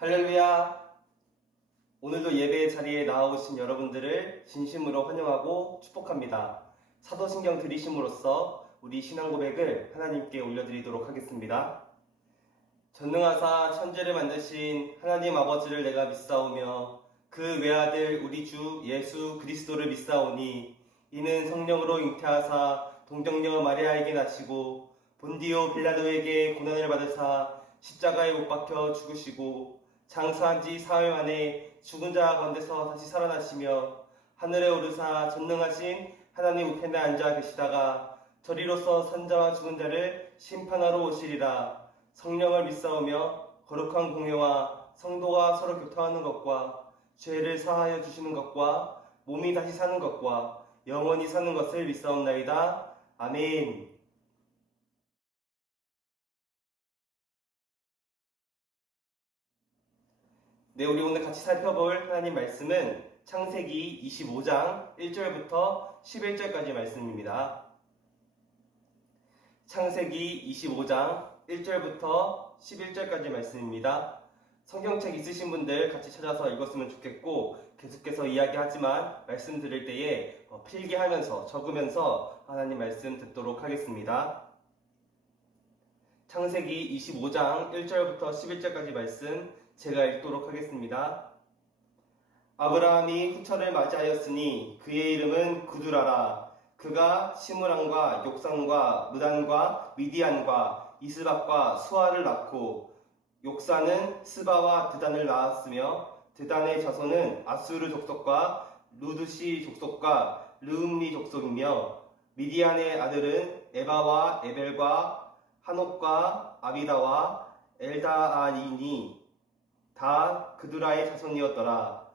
할렐루야! 오늘도 예배의 자리에 나와오신 여러분들을 진심으로 환영하고 축복합니다. 사도신경 들이심으로써 우리 신앙 고백을 하나님께 올려드리도록 하겠습니다. 전능하사 천지를 만드신 하나님 아버지를 내가 믿사오며 그 외아들 우리 주 예수 그리스도를 믿사오니 이는 성령으로 잉태하사 동정녀 마리아에게 나시고 본디오 빌라도에게 고난을 받으사 십자가에 못 박혀 죽으시고 장사한 지 사흘 만에 죽은 자 가운데서 다시 살아나시며 하늘에 오르사 전능하신 하나님 우편에 앉아 계시다가 저리로서 산 자와 죽은 자를 심판하러 오시리라. 성령을 믿사오며 거룩한 공회와 성도가 서로 교통하는 것과 죄를 사하여 주시는 것과 몸이 다시 사는 것과 영원히 사는 것을 믿사옵나이다. 아멘. 네, 우리 오늘 같이 살펴볼 하나님 말씀은 창세기 25장 1절부터 11절까지 말씀입니다. 창세기 25장 1절부터 11절까지 말씀입니다. 성경책 있으신 분들 같이 찾아서 읽었으면 좋겠고, 계속해서 이야기하지만 말씀 드릴 때에 필기하면서 적으면서 하나님 말씀 듣도록 하겠습니다. 창세기 25장 1절부터 11절까지 말씀 제가 읽도록 하겠습니다. 아브라함이 후처를 맞이하였으니 그의 이름은 구두라라. 그가 시므랑과 욕산과 무단과 미디안과 이스박과 수아를 낳고 욕산은 스바와 드단을 낳았으며 드단의 자손은 아수르 족속과 루드시 족속과 르움리 족속이며 미디안의 아들은 에바와 에벨과 한옥과 아비다와 엘다아니니 다 그두라의 자손이었더라.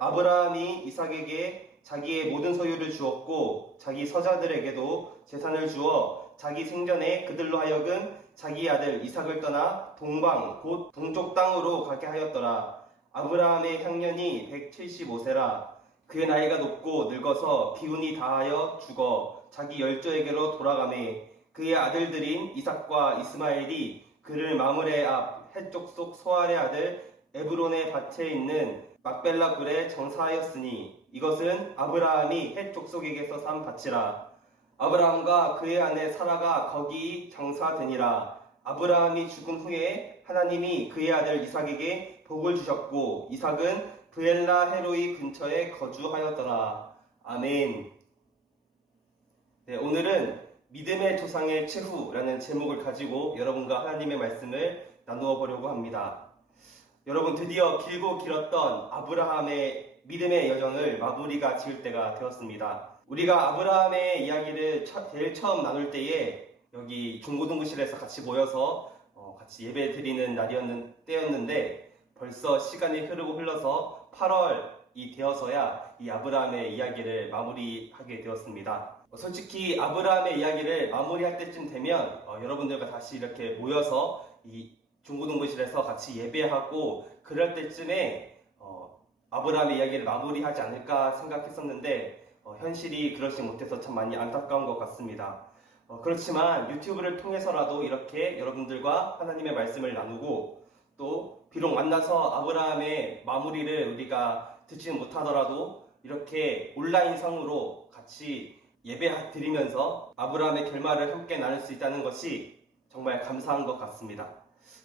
아브라함이 이삭에게 자기의 모든 소유를 주었고 자기 서자들에게도 재산을 주어 자기 생전에 그들로 하여금 자기 아들 이삭을 떠나 동방 곧 동쪽 땅으로 가게 하였더라. 아브라함의 향년이 175세라. 그의 나이가 높고 늙어서 기운이 다하여 죽어 자기 열조에게로 돌아가매 그의 아들들인 이삭과 이스마엘이 그를 마므레 앞 헷 족속 소알의 아들 에브론의 밭에 있는 막벨라 굴에 정사하였으니 이것은 아브라함이 헷 족속에게서 산 밭이라. 아브라함과 그의 아내 사라가 거기 장사되니라. 아브라함이 죽은 후에 하나님이 그의 아들 이삭에게 복을 주셨고 이삭은 브엘라 헤로이 근처에 거주하였더라. 아멘. 네, 오늘은 믿음의 조상의 최후라는 제목을 가지고 여러분과 하나님의 말씀을 나누어 보려고 합니다. 여러분, 드디어 길고 길었던 아브라함의 믿음의 여정을 마무리가 지을 때가 되었습니다. 우리가 아브라함의 이야기를 제일 처음 나눌 때에 여기 중고등부실에서 같이 모여서 같이 예배 드리는 때였는데 벌써 시간이 흘러서 8월이 되어서야 이 아브라함의 이야기를 마무리하게 되었습니다. 솔직히 아브라함의 이야기를 마무리할 때쯤 되면 여러분들과 다시 이렇게 모여서 이 중고등부실에서 같이 예배하고 그럴 때쯤에 아브라함의 이야기를 마무리하지 않을까 생각했었는데 현실이 그러지 못해서 참 많이 안타까운 것 같습니다. 그렇지만 유튜브를 통해서라도 이렇게 여러분들과 하나님의 말씀을 나누고 또 비록 만나서 아브라함의 마무리를 우리가 듣지는 못하더라도 이렇게 온라인상으로 같이 예배 드리면서 아브라함의 결말을 함께 나눌 수 있다는 것이 정말 감사한 것 같습니다.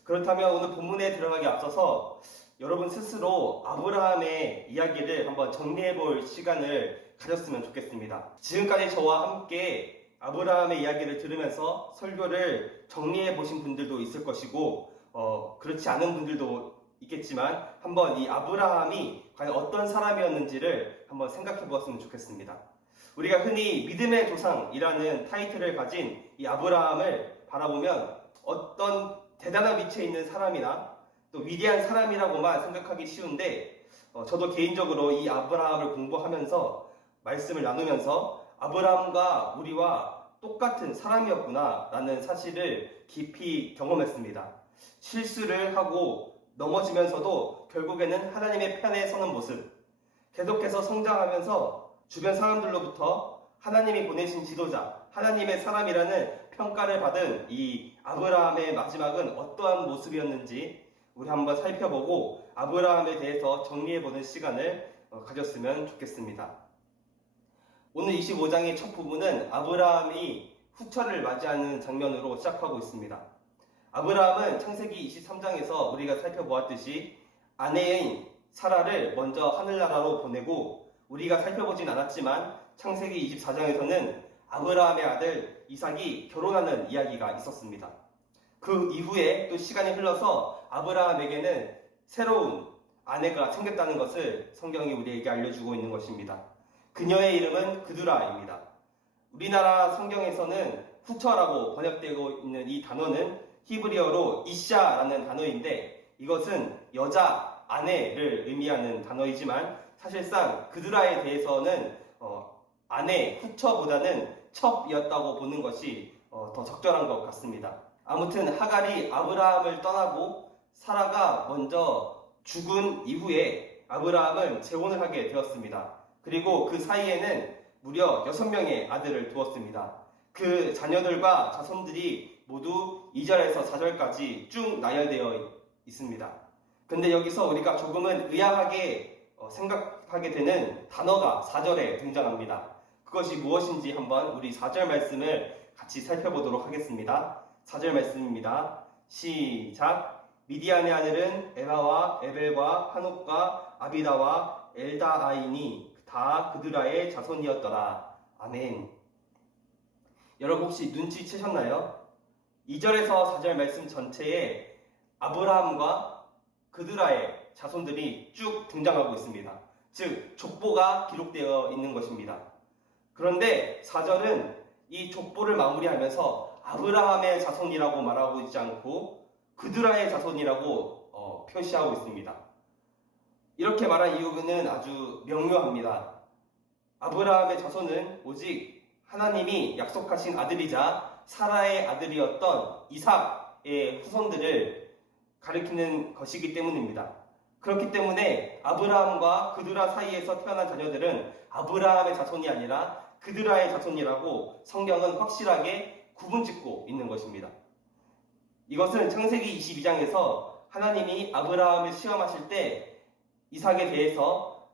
그렇다면 오늘 본문에 들어가기 앞서서 여러분 스스로 아브라함의 이야기를 한번 정리해 볼 시간을 가졌으면 좋겠습니다. 지금까지 저와 함께 아브라함의 이야기를 들으면서 설교를 정리해 보신 분들도 있을 것이고 그렇지 않은 분들도 있겠지만 한번 이 아브라함이 과연 어떤 사람이었는지를 한번 생각해 보았으면 좋겠습니다. 우리가 흔히 믿음의 조상이라는 타이틀을 가진 이 아브라함을 바라보면 어떤 대단한 위치에 있는 사람이나 또 위대한 사람이라고만 생각하기 쉬운데 저도 개인적으로 이 아브라함을 공부하면서 말씀을 나누면서 아브라함과 우리와 똑같은 사람이었구나 라는 사실을 깊이 경험했습니다. 실수를 하고 넘어지면서도 결국에는 하나님의 편에 서는 모습, 계속해서 성장하면서 주변 사람들로부터 하나님이 보내신 지도자, 하나님의 사람이라는 평가를 받은 이 아브라함의 마지막은 어떠한 모습이었는지 우리 한번 살펴보고 아브라함에 대해서 정리해보는 시간을 가졌으면 좋겠습니다. 오늘 25장의 첫 부분은 아브라함이 후처를 맞이하는 장면으로 시작하고 있습니다. 아브라함은 창세기 23장에서 우리가 살펴보았듯이 아내인 사라를 먼저 하늘나라로 보내고, 우리가 살펴보진 않았지만 창세기 24장에서는 아브라함의 아들 이삭이 결혼하는 이야기가 있었습니다. 그 이후에 또 시간이 흘러서 아브라함에게는 새로운 아내가 생겼다는 것을 성경이 우리에게 알려주고 있는 것입니다. 그녀의 이름은 그두라입니다. 우리나라 성경에서는 후처라고 번역되고 있는 이 단어는 히브리어로 이샤라는 단어인데, 이것은 여자, 아내를 의미하는 단어이지만 사실상 그두라에 대해서는 아내, 후처보다는 첩이었다고 보는 것이 더 적절한 것 같습니다. 아무튼 하갈이 아브라함을 떠나고 사라가 먼저 죽은 이후에 아브라함은 재혼을 하게 되었습니다. 그리고 그 사이에는 무려 6명의 아들을 두었습니다. 그 자녀들과 자손들이 모두 2절에서 4절까지 쭉 나열되어 있습니다. 근데 여기서 우리가 조금은 의아하게 생각하게 되는 단어가 4절에 등장합니다. 그것이 무엇인지 한번 우리 4절 말씀을 같이 살펴보도록 하겠습니다. 4절 말씀입니다. 시작. 미디안의 아들은 에바와 에벨과 한옥과 아비다와 엘다아이니 다 그드라의 자손이었더라. 아멘. 여러분 혹시 눈치채셨나요? 2절에서 4절 말씀 전체에 아브라함과 그드라의 자손들이 쭉 등장하고 있습니다. 즉 족보가 기록되어 있는 것입니다. 그런데 4절은 이 족보를 마무리하면서 아브라함의 자손이라고 말하고 있지 않고 그드라의 자손이라고 표시하고 있습니다. 이렇게 말한 이유는 아주 명료합니다. 아브라함의 자손은 오직 하나님이 약속하신 아들이자 사라의 아들이었던 이삭의 후손들을 가리키는 것이기 때문입니다. 그렇기 때문에 아브라함과 그드라 사이에서 태어난 자녀들은 아브라함의 자손이 아니라 그드라의 자손이라고 성경은 확실하게 구분짓고 있는 것입니다. 이것은 창세기 22장에서 하나님이 아브라함을 시험하실 때 이삭에 대해서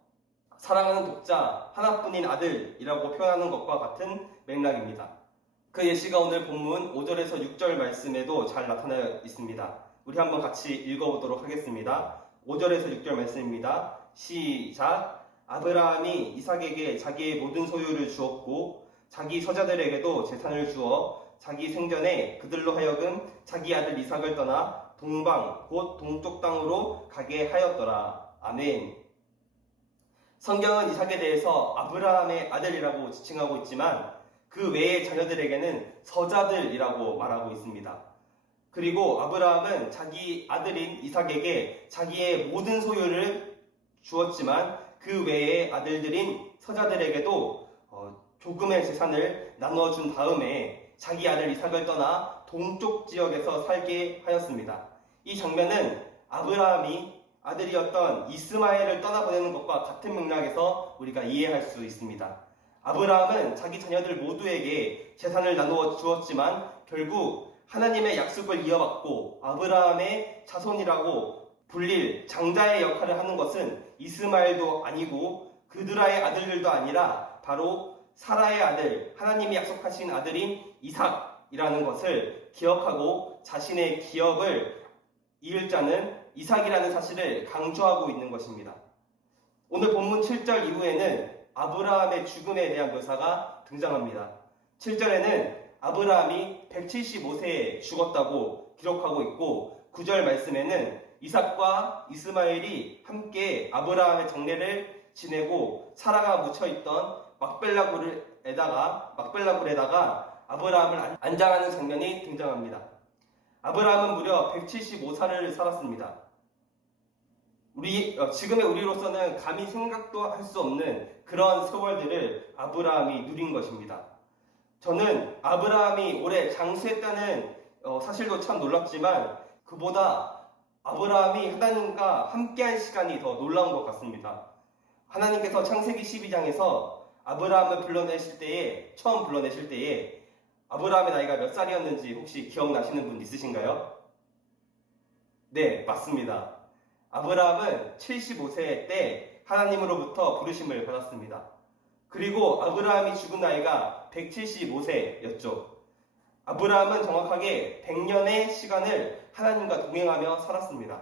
사랑하는 독자 하나뿐인 아들이라고 표현하는 것과 같은 맥락입니다. 그 예시가 오늘 본문 5절에서 6절 말씀에도 잘 나타나 있습니다. 우리 한번 같이 읽어보도록 하겠습니다. 5절에서 6절 말씀입니다. 시작. 아브라함이 이삭에게 자기의 모든 소유를 주었고 자기 서자들에게도 재산을 주어 자기 생전에 그들로 하여금 자기 아들 이삭을 떠나 동방 곧 동쪽 땅으로 가게 하였더라. 아멘. 성경은 이삭에 대해서 아브라함의 아들이라고 지칭하고 있지만 그 외의 자녀들에게는 서자들이라고 말하고 있습니다. 그리고 아브라함은 자기 아들인 이삭에게 자기의 모든 소유를 주었지만 그 외의 아들들인 서자들에게도 조금의 재산을 나누어준 다음에 자기 아들 이삭을 떠나 동쪽 지역에서 살게 하였습니다. 이 장면은 아브라함이 아들이었던 이스마엘을 떠나보내는 것과 같은 맥락에서 우리가 이해할 수 있습니다. 아브라함은 자기 자녀들 모두에게 재산을 나누어 주었지만 결국 하나님의 약속을 이어받고 아브라함의 자손이라고 불릴 장자의 역할을 하는 것은 이스마엘도 아니고 그드라의 아들들도 아니라 바로 사라의 아들, 하나님이 약속하신 아들인 이삭이라는 것을 기억하고 자신의 기업을 이을 자는 이삭이라는 사실을 강조하고 있는 것입니다. 오늘 본문 7절 이후에는 아브라함의 죽음에 대한 묘사가 등장합니다. 7절에는 아브라함이 175세에 죽었다고 기록하고 있고 9절 말씀에는 이삭과 이스마엘이 함께 아브라함의 장례를 지내고 사라가 묻혀있던 막벨라굴에다가 아브라함을 안장하는 장면이 등장합니다. 아브라함은 무려 175살을 살았습니다. 지금의 우리로서는 감히 생각도 할 수 없는 그런 세월들을 아브라함이 누린 것입니다. 저는 아브라함이 올해 장수했다는 사실도 참 놀랍지만 그보다 아브라함이 하나님과 함께한 시간이 더 놀라운 것 같습니다. 하나님께서 창세기 12장에서 아브라함을 처음 불러내실 때에 아브라함의 나이가 몇 살이었는지 혹시 기억나시는 분 있으신가요? 네, 맞습니다. 아브라함은 75세 때 하나님으로부터 부르심을 받았습니다. 그리고 아브라함이 죽은 나이가 175세였죠. 아브라함은 정확하게 100년의 시간을 하나님과 동행하며 살았습니다.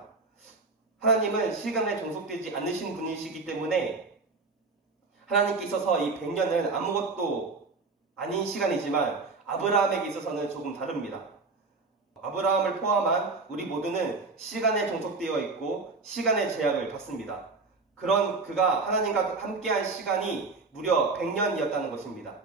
하나님은 시간에 종속되지 않으신 분이시기 때문에 하나님께 있어서 이 100년은 아무것도 아닌 시간이지만 아브라함에게 있어서는 조금 다릅니다. 아브라함을 포함한 우리 모두는 시간에 종속되어 있고 시간의 제약을 받습니다. 그런 그가 하나님과 함께한 시간이 무려 100년이었다는 것입니다.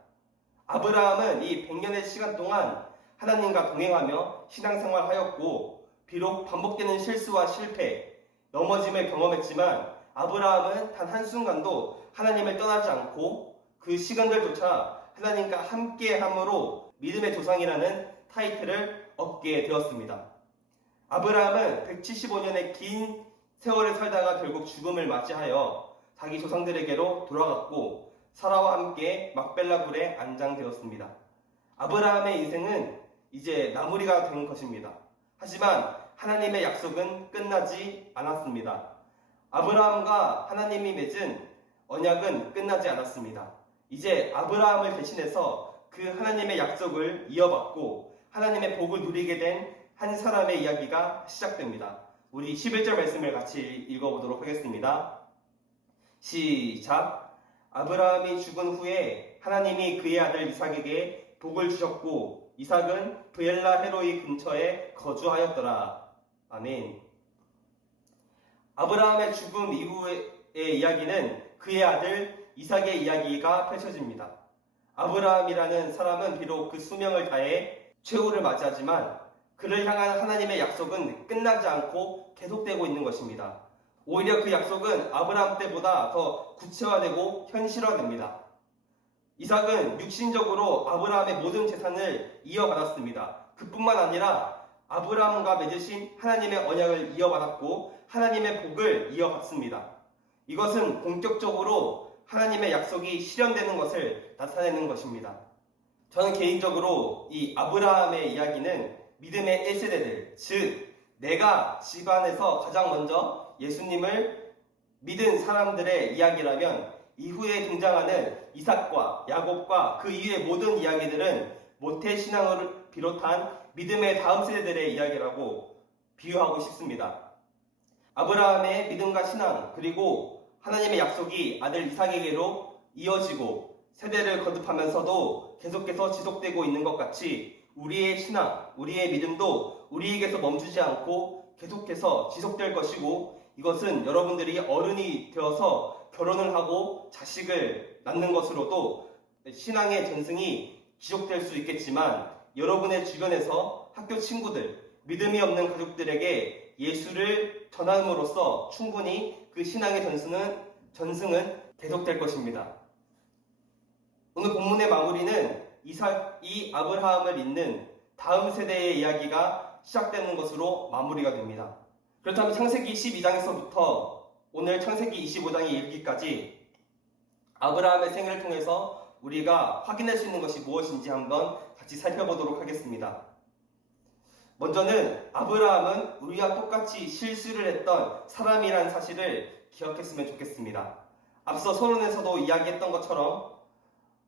아브라함은 이 100년의 시간 동안 하나님과 동행하며 신앙생활하였고 비록 반복되는 실수와 실패, 넘어짐을 경험했지만 아브라함은 단 한순간도 하나님을 떠나지 않고 그 시간들조차 하나님과 함께함으로 믿음의 조상이라는 타이틀을 얻게 되었습니다. 아브라함은 175년의 긴 세월을 살다가 결국 죽음을 맞이하여 자기 조상들에게로 돌아갔고 사라와 함께 막벨라 굴에 안장되었습니다. 아브라함의 인생은 이제 마무리가 된 것입니다. 하지만 하나님의 약속은 끝나지 않았습니다. 아브라함과 하나님이 맺은 언약은 끝나지 않았습니다. 이제 아브라함을 대신해서 그 하나님의 약속을 이어받고 하나님의 복을 누리게 된 한 사람의 이야기가 시작됩니다. 우리 11절 말씀을 같이 읽어보도록 하겠습니다. 시작. 아브라함이 죽은 후에 하나님이 그의 아들 이삭에게 복을 주셨고 이삭은 브엘라 헤로이 근처에 거주하였더라. 아멘. 아브라함의 죽음 이후의 이야기는 그의 아들 이삭의 이야기가 펼쳐집니다. 아브라함이라는 사람은 비록 그 수명을 다해 최후를 맞이하지만 그를 향한 하나님의 약속은 끝나지 않고 계속되고 있는 것입니다. 오히려 그 약속은 아브라함 때보다 더 구체화되고 현실화됩니다. 이삭은 육신적으로 아브라함의 모든 재산을 이어받았습니다. 그뿐만 아니라 아브라함과 맺으신 하나님의 언약을 이어받았고 하나님의 복을 이어받습니다. 이것은 본격적으로 하나님의 약속이 실현되는 것을 나타내는 것입니다. 저는 개인적으로 이 아브라함의 이야기는 믿음의 1세대들, 즉 내가 집안에서 가장 먼저 예수님을 믿은 사람들의 이야기라면 이후에 등장하는 이삭과 야곱과 그 이후의 모든 이야기들은 모태신앙을 비롯한 믿음의 다음 세대들의 이야기라고 비유하고 싶습니다. 아브라함의 믿음과 신앙 그리고 하나님의 약속이 아들 이삭에게로 이어지고 세대를 거듭하면서도 계속해서 지속되고 있는 것 같이 우리의 신앙, 우리의 믿음도 우리에게서 멈추지 않고 계속해서 지속될 것이고 이것은 여러분들이 어른이 되어서 결혼을 하고 자식을 낳는 것으로도 신앙의 전승이 지속될 수 있겠지만 여러분의 주변에서 학교 친구들, 믿음이 없는 가족들에게 예수를 전함으로써 충분히 그 신앙의 전승은 계속될 것입니다. 오늘 본문의 마무리는 이삭이 아브라함을 잇는 다음 세대의 이야기가 시작되는 것으로 마무리가 됩니다. 그렇다면 창세기 12장에서부터 오늘 창세기 25장에 이르기까지 아브라함의 생애를 통해서 우리가 확인할 수 있는 것이 무엇인지 한번 같이 살펴보도록 하겠습니다. 먼저는 아브라함은 우리와 똑같이 실수를 했던 사람이라는 사실을 기억했으면 좋겠습니다. 앞서 서론에서도 이야기했던 것처럼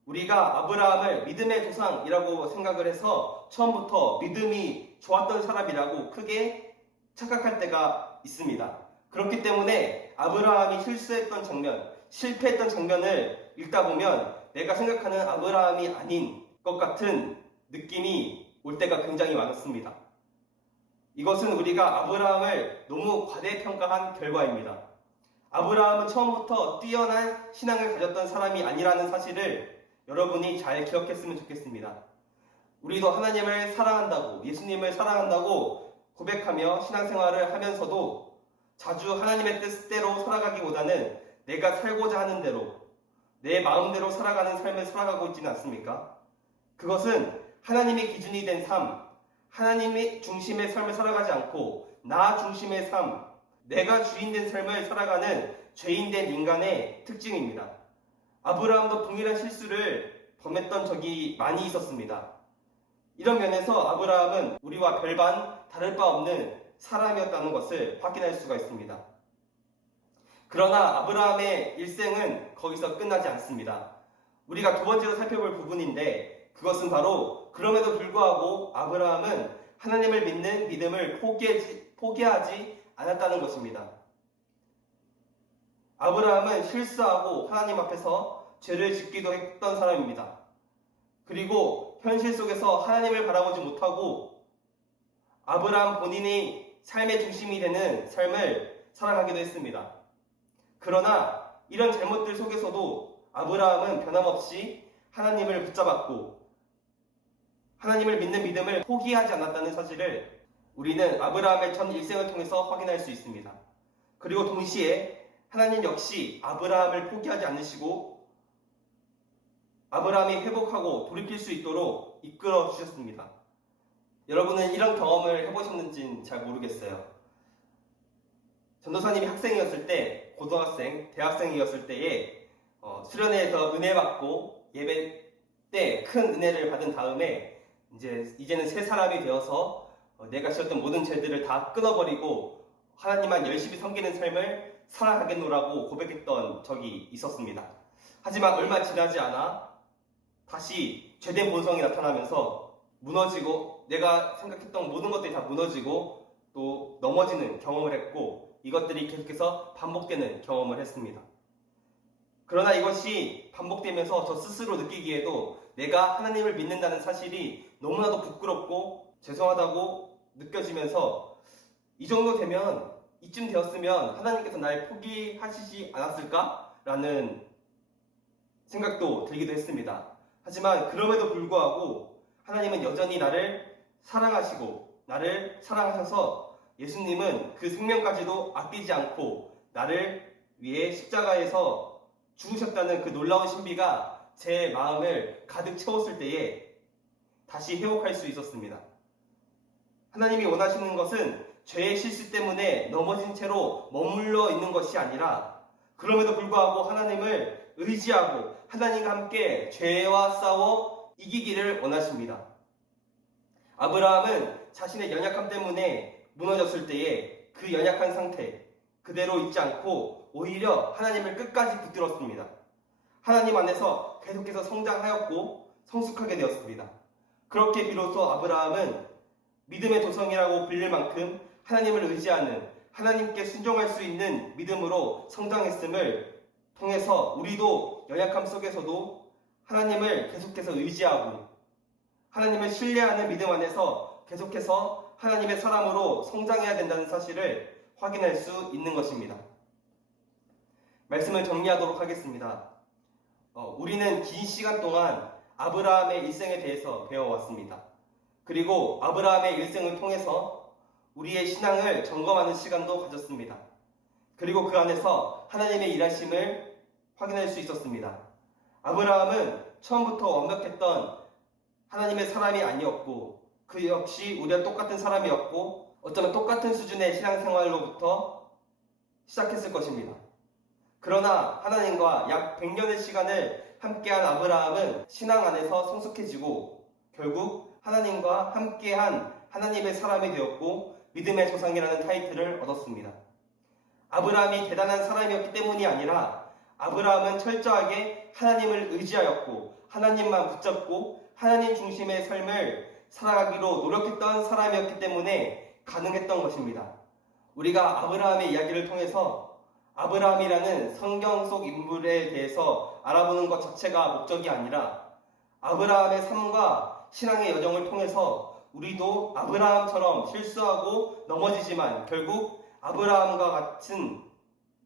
우리가 아브라함을 믿음의 조상이라고 생각을 해서 처음부터 믿음이 좋았던 사람이라고 크게 착각할 때가 있습니다. 그렇기 때문에 아브라함이 실수했던 장면, 실패했던 장면을 읽다 보면 내가 생각하는 아브라함이 아닌 것 같은 느낌이 올 때가 굉장히 많았습니다. 이것은 우리가 아브라함을 너무 과대평가한 결과입니다. 아브라함은 처음부터 뛰어난 신앙을 가졌던 사람이 아니라는 사실을 여러분이 잘 기억했으면 좋겠습니다. 우리도 하나님을 사랑한다고, 예수님을 사랑한다고 고백하며 신앙생활을 하면서도 자주 하나님의 뜻대로 살아가기보다는 내가 살고자 하는 대로, 내 마음대로 살아가는 삶을 살아가고 있지는 않습니까? 그것은 하나님의 기준이 된 삶, 하나님의 중심의 삶을 살아가지 않고 나 중심의 삶, 내가 주인된 삶을 살아가는 죄인된 인간의 특징입니다. 아브라함도 동일한 실수를 범했던 적이 많이 있었습니다. 이런 면에서 아브라함은 우리와 별반 다를 바 없는 사람이었다는 것을 확인할 수가 있습니다. 그러나 아브라함의 일생은 거기서 끝나지 않습니다. 우리가 두 번째로 살펴볼 부분인데 그것은 바로 그럼에도 불구하고 아브라함은 하나님을 믿는 믿음을 포기하지 않았다는 것입니다. 아브라함은 실수하고 하나님 앞에서 죄를 짓기도 했던 사람입니다. 그리고 현실 속에서 하나님을 바라보지 못하고 아브라함 본인이 삶의 중심이 되는 삶을 살아가기도 했습니다. 그러나 이런 잘못들 속에서도 아브라함은 변함없이 하나님을 붙잡았고 하나님을 믿는 믿음을 포기하지 않았다는 사실을 우리는 아브라함의 전 일생을 통해서 확인할 수 있습니다. 그리고 동시에 하나님 역시 아브라함을 포기하지 않으시고 아브라함이 회복하고 돌이킬 수 있도록 이끌어 주셨습니다. 여러분은 이런 경험을 해보셨는지는 잘 모르겠어요. 전도사님이 학생이었을 때, 고등학생, 대학생이었을 때에 수련회에서 은혜 받고 예배 때 큰 은혜를 받은 다음에 이제는 새 사람이 되어서 내가 지었던 모든 죄들을 다 끊어버리고 하나님만 열심히 섬기는 삶을 살아가겠노라고 고백했던 적이 있었습니다. 하지만 얼마 지나지 않아 다시 죄된 본성이 나타나면서 무너지고 내가 생각했던 모든 것들이 다 무너지고 또 넘어지는 경험을 했고 이것들이 계속해서 반복되는 경험을 했습니다. 그러나 이것이 반복되면서 저 스스로 느끼기에도 내가 하나님을 믿는다는 사실이 너무나도 부끄럽고 죄송하다고 느껴지면서 이 정도 되면 이쯤 되었으면 하나님께서 날 포기하시지 않았을까? 라는 생각도 들기도 했습니다. 하지만 그럼에도 불구하고 하나님은 여전히 나를 사랑하시고 나를 사랑하셔서 예수님은 그 생명까지도 아끼지 않고 나를 위해 십자가에서 죽으셨다는 그 놀라운 신비가 제 마음을 가득 채웠을 때에 다시 회복할 수 있었습니다. 하나님이 원하시는 것은 죄의 실수 때문에 넘어진 채로 머물러 있는 것이 아니라 그럼에도 불구하고 하나님을 의지하고 하나님과 함께 죄와 싸워 이기기를 원하십니다. 아브라함은 자신의 연약함 때문에 무너졌을 때에 그 연약한 상태 그대로 있지 않고 오히려 하나님을 끝까지 붙들었습니다. 하나님 안에서 계속해서 성장하였고 성숙하게 되었습니다. 그렇게 비로소 아브라함은 믿음의 도성이라고 불릴 만큼 하나님을 의지하는 하나님께 순종할 수 있는 믿음으로 성장했음을 통해서 우리도 연약함 속에서도 하나님을 계속해서 의지하고 하나님을 신뢰하는 믿음 안에서 계속해서 하나님의 사람으로 성장해야 된다는 사실을 확인할 수 있는 것입니다. 말씀을 정리하도록 하겠습니다. 우리는 긴 시간 동안 아브라함의 일생에 대해서 배워왔습니다. 그리고 아브라함의 일생을 통해서 우리의 신앙을 점검하는 시간도 가졌습니다. 그리고 그 안에서 하나님의 일하심을 확인할 수 있었습니다. 아브라함은 처음부터 완벽했던 하나님의 사람이 아니었고 그 역시 우리와 똑같은 사람이었고 어쩌면 똑같은 수준의 신앙생활로부터 시작했을 것입니다. 그러나 하나님과 약 100년의 시간을 함께한 아브라함은 신앙 안에서 성숙해지고 결국 하나님과 함께한 하나님의 사람이 되었고 믿음의 조상이라는 타이틀을 얻었습니다. 아브라함이 대단한 사람이었기 때문이 아니라 아브라함은 철저하게 하나님을 의지하였고 하나님만 붙잡고 하나님 중심의 삶을 살아가기로 노력했던 사람이었기 때문에 가능했던 것입니다. 우리가 아브라함의 이야기를 통해서 아브라함이라는 성경 속 인물에 대해서 알아보는 것 자체가 목적이 아니라 아브라함의 삶과 신앙의 여정을 통해서 우리도 아브라함처럼 실수하고 넘어지지만 결국 아브라함과 같은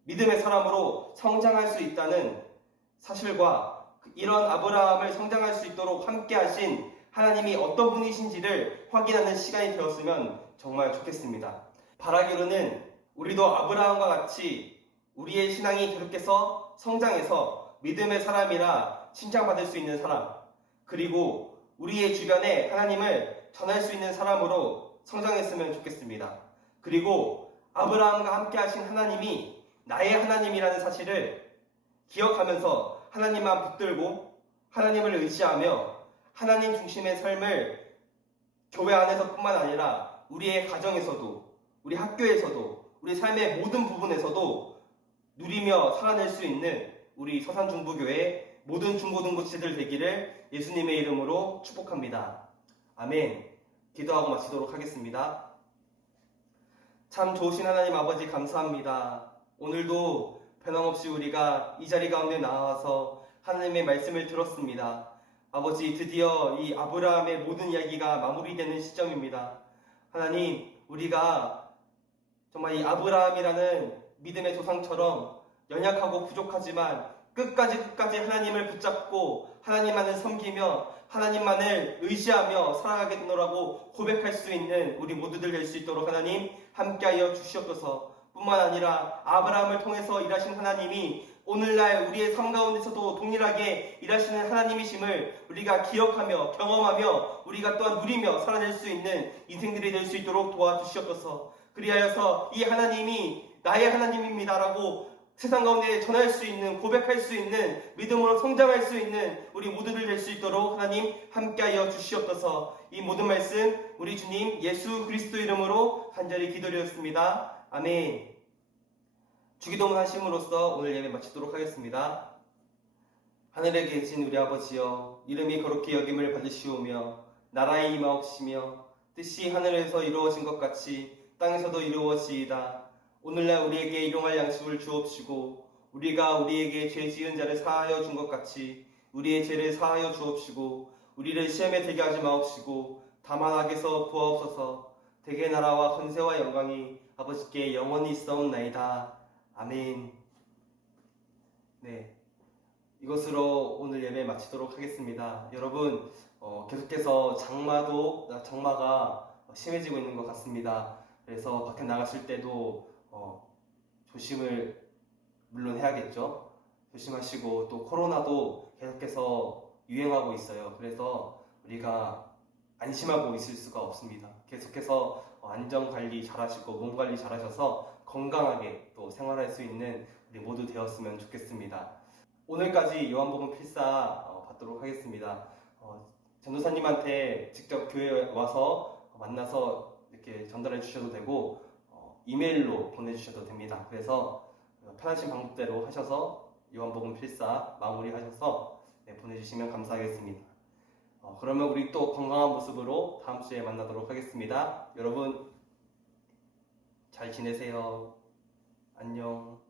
믿음의 사람으로 성장할 수 있다는 사실과 이런 아브라함을 성장할 수 있도록 함께 하신 하나님이 어떤 분이신지를 확인하는 시간이 되었으면 정말 좋겠습니다. 바라기로는 우리도 아브라함과 같이 우리의 신앙이 계속해서 성장해서 믿음의 사람이라 칭찬받을 수 있는 사람, 그리고 우리의 주변에 하나님을 전할 수 있는 사람으로 성장했으면 좋겠습니다. 그리고 아브라함과 함께 하신 하나님이 나의 하나님이라는 사실을 기억하면서 하나님만 붙들고 하나님을 의지하며 하나님 중심의 삶을 교회 안에서뿐만 아니라 우리의 가정에서도 우리 학교에서도 우리 삶의 모든 부분에서도 누리며 살아낼 수 있는 우리 서산중부교회 모든 중고등부치들 되기를 예수님의 이름으로 축복합니다. 아멘. 기도하고 마치도록 하겠습니다. 참 좋으신 하나님 아버지 감사합니다. 오늘도 변함없이 우리가 이 자리 가운데 나와서 하나님의 말씀을 들었습니다. 아버지, 드디어 이 아브라함의 모든 이야기가 마무리되는 시점입니다. 하나님, 우리가 정말 이 아브라함이라는 믿음의 조상처럼 연약하고 부족하지만 끝까지 하나님을 붙잡고 하나님만을 섬기며 하나님만을 의지하며 살아가게 되노라고 고백할 수 있는 우리 모두들 될 수 있도록 하나님 함께하여 주시옵소서. 뿐만 아니라 아브라함을 통해서 일하신 하나님이 오늘날 우리의 삶 가운데서도 동일하게 일하시는 하나님이심을 우리가 기억하며 경험하며 우리가 또한 누리며 살아낼 수 있는 인생들이 될 수 있도록 도와주시옵소서. 그리하여서 이 하나님이 나의 하나님입니다라고 세상 가운데 전할 수 있는, 고백할 수 있는, 믿음으로 성장할 수 있는 우리 모두들 될 수 있도록 하나님 함께하여 주시옵소서. 이 모든 말씀 우리 주님 예수 그리스도 이름으로 간절히 기도드렸습니다. 아멘. 주기도문 하심으로써 오늘 예배 마치도록 하겠습니다. 하늘에 계신 우리 아버지여, 이름이 거룩히 여김을 받으시오며 나라의 임하옵시며 뜻이 하늘에서 이루어진 것 같이 땅에서도 이루어지이다. 오늘날 우리에게 일용할 양식을 주옵시고 우리가 우리에게 죄 지은 자를 사하여 준 것 같이 우리의 죄를 사하여 주옵시고 우리를 시험에 들게 하지 마옵시고 다만 악에서 구하옵소서. 대개 나라와 권세와 영광이 아버지께 영원히 있사옵나이다. 아멘. 네, 이것으로 오늘 예배 마치도록 하겠습니다. 여러분, 계속해서 장마가 심해지고 있는 것 같습니다. 그래서 밖에 나갔을 때도 조심을 물론 해야겠죠. 조심하시고 또 코로나도 계속해서 유행하고 있어요. 그래서 우리가 안심하고 있을 수가 없습니다. 계속해서 안전관리 잘하시고 몸관리 잘하셔서 건강하게 또 생활할 수 있는 우리 모두 되었으면 좋겠습니다. 오늘까지 요한복음 필사 받도록 하겠습니다. 전도사님한테 직접 교회에 와서 만나서 이렇게 전달해 주셔도 되고 이메일로 보내주셔도 됩니다. 그래서 편하신 방법대로 하셔서 요한복음 필사 마무리하셔서 보내주시면 감사하겠습니다. 그러면 우리 또 건강한 모습으로 다음 주에 만나도록 하겠습니다. 여러분 잘 지내세요. 안녕.